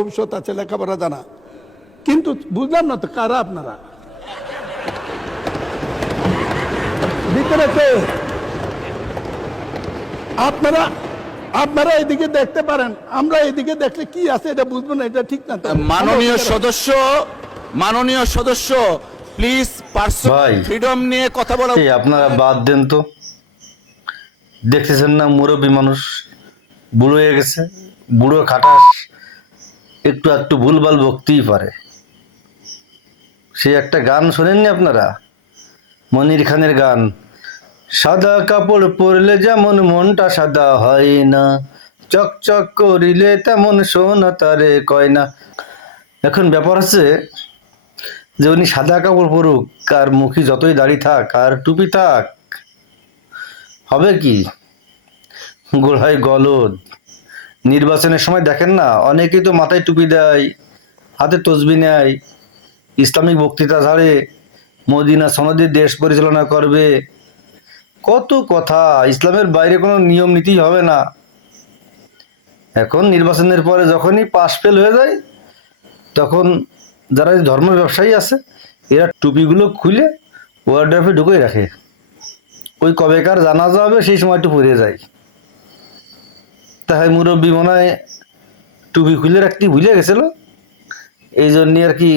ভবিষ্যৎ আছে, লেখাপড়া জানা, কিন্তু বুঝলাম না তো কারা আপনারা ভিতরে কে? আপনারা আপনারা এদিকে দেখতে পারেন, আমরা এদিকে দেখলে কি আছে এটা বুঝবো না, এটা ঠিক না তো। মাননীয় সদস্য প্লিজ পার্সোনাল ফ্রিডম নিয়ে কথা বলা আপনারা বাদ দেন তো। দেখতেছেন না মুরব্বী মানুষ বুড়ো হয়ে গেছে, বুড়ো খাটাস একটু একটু ভুলভাল বকতেই পারে। সে একটা গান শোনেননি আপনারা, মনির খানের গান, সাদা কাপড় পরলে যেমন মনটা সাদা হয় না, চকচক করিলে তেমন সোনা তারে কয় না। এখন ব্যাপার হচ্ছে যে উনি সাদা কাপড় পরুক আর মুখে যতই দাড়ি থাক আর টুপি থাক, হবে কি? গোড়ায় গলদ। নির্বাচনের সময় দেখেন না, অনেকেই তো মাথায় টুপি দেয়, হাতে তসবি নেয়, ইসলামিক বক্তৃতা ঝাড়ে, মদিনা সনদে দেশ পরিচালনা করবে, কত কথা। ইসলামের বাইরে কোনো নিয়ম নীতি হবে না। এখন নির্বাচনের পরে যখনই পাশ ফেল হয়ে যায়, তখন যারা ধর্ম ব্যবসায়ী আছে এরা টুপিগুলো খুলে ওয়ার্ড্রপে ঢুকে রাখে। ওই কবেকার জানাজা হবে সেই সময় একটু পরে যায়। তাই মুরব্বী মনে হয় টুপি খুলে রাখতে ভুলে গেছিল, এই জন্যই আর কি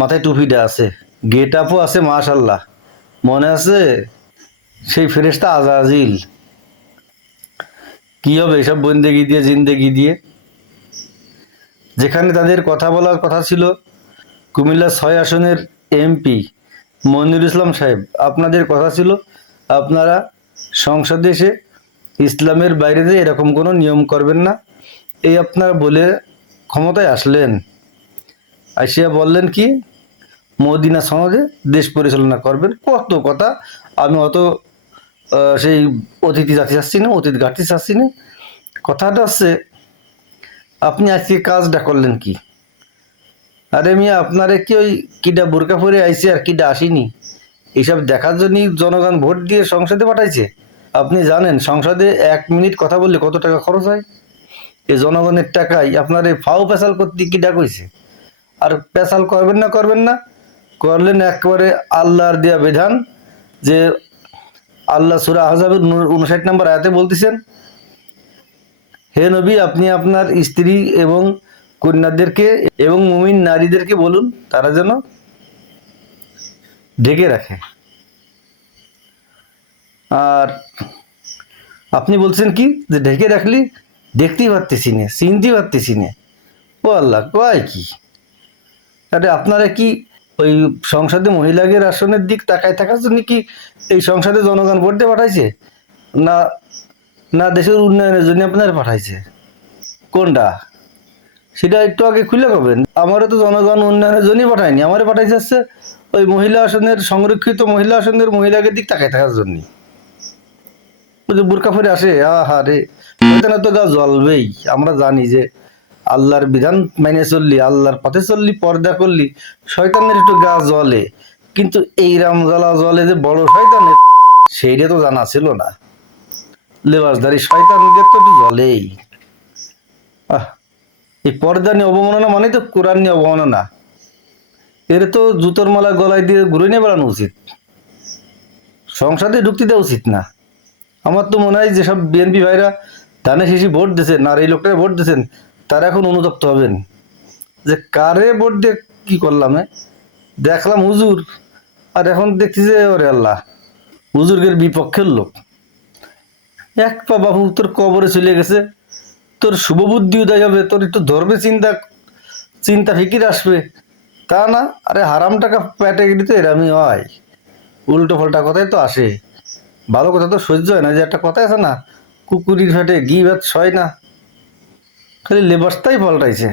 মাথায় টুপিটা আছে। গেট আপও আছে মাশাল্লাহ, মনে আছে সেই ফেরেশতা আজাজিল। কি হবে এসব বন্দেগি দিয়ে জিন্দেগি দিয়ে? যেখানে তাদের কথা বলার কথা ছিল, কুমিল্লা 6 আসনের এমপি মনিরুল ইসলাম সাহেব, আপনাদের কথা ছিল আপনারা সংসদে এসে ইসলামের বাইরে দিয়ে এরকম কোনো নিয়ম করবেন না, এই আপনারা বলে ক্ষমতায় আসলেন। আসিয়া বললেন কি মদিনা সনদে দেশ পরিচালনা করবেন, কত কথা। আমি অত সেই অতিথি যাতে চাচ্ছি না, অতীত ঘাটতে চাচ্ছি না। কথাটা হচ্ছে আপনি আজকে কাজটা করলেন কি? আরে মিয়া, আপনারে কি ওই কিডা বোরকা পরে আইছে আর কিডা আসেনি এইসব দেখার জন্যই জনগণ ভোট দিয়ে সংসদে পাঠাইছে? আপনি জানেন সংসদে 1 মিনিট কথা বললে কত টাকা খরচ হয়? এই জনগণের টাকায় আপনার এই ফাও পেশাল করতে কিডা কইছে? আর পেশাল করবেন না, করলেন একেবারে আল্লাহর দেয়া বিধান, যে আল্লাহ সূরা আহজাবের 59 নম্বর আয়াতে বলতেছেন, হে নবী আপনি আপনার স্ত্রী এবং কন্যাদেরকে এবং মুমিন নারীদেরকে বলুন তারা যেন ঢেকে রাখে। আর আপনি বলছেন কি যে ঢেকে রাখলি দেখতেই পারতেছি না, চিনতেই পারতেছি না। ও আল্লাহ, কয় কি? আরে আপনারা কি ওই সংসদে মহিলাদের আসনের দিক তাকায় থাকার জন্য কি এই সংসদে জনগণ ভোট দিয়ে পাঠাইছে? না না দেশের উন্নয়নের জন্য আপনারা পাঠাইছে? কোনটা সেটা একটু আগে খুলে পাবেন। আমারও তো জনগণ উন্নয়নের জন্যই পাঠায়নি, আমারে পাঠাইছে হচ্ছে ওই মহিলা আসনের, সংরক্ষিত মহিলা আসনের মহিলাদের দিক তাকায় থাকার জন্য। বোরকা পরে আসে, আহা রে, শয়তানের তো গা জ্বলবেই। আমরা জানি যে আল্লাহর বিধান মেনে চললি, আল্লাহর পথে চললি, পর্দা করলি, শয়তানের একটু গা জ্বলে, কিন্তু এই রাম জ্বালা জ্বলে যে বড় শয়তানের, সেইটা তো জানা ছিল না। লেবাসধারী শয়তানদের তো একটু জ্বলেই। আহ, এই পর্দা নিয়ে অবমাননা মানে তো কোরআন নিয়ে অবমাননা। এর তো জুতোর মালা গলায় দিয়ে ঘুরে নিয়ে বেড়ানো উচিত, সংসদে ঢুকতে দেওয়া উচিত না। আমার তো মনে হয় যেসব বিএনপি ভাইরা ধানে শীষে ভোট দিয়েছেন আর এই লোকটাকে ভোট দিয়েছেন, তারা এখন অনুতপ্ত হবেন যে কারে ভোট দিয়ে কি করলাম। দেখলাম হুজুর, আর এখন দেখছি যে ওরে আল্লাহ, হুজুরের বিপক্ষের লোক। এক পা বাবু তোর কবরে চলে গেছে, তোর শুভবুদ্ধি উদয় হবে, তোর একটু ধর্মে চিন্তা ফিকির আসবে, তা না। আরে হারাম টাকা পেটে গেলে তো এরামই হয়, উল্টো পাল্টা কথাই তো আসে, ভালো কথা তো সহ্য হয় না। যে একটা কথা আছে না, কুকুরির ফেটে ঘি ভাত সয় না। খালি লেবাসটাই পাল্টাইছে,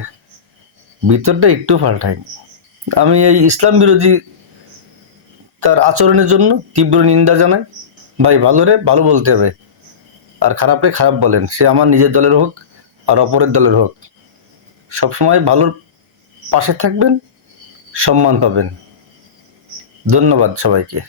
ভিতরটা একটু পাল্টায়নি। আমি এই ইসলাম বিরোধী তার আচরণের জন্য তীব্র নিন্দা জানাই। ভাই ভালো রে ভালো বলতে হবে, আর খারাপ রে খারাপ বলেন, সে আমার নিজের দলের হোক আর অপরের দলের হোক, সবসময় ভালোর পাশে থাকবেন, সম্মান পাবেন। ধন্যবাদ সবাইকে।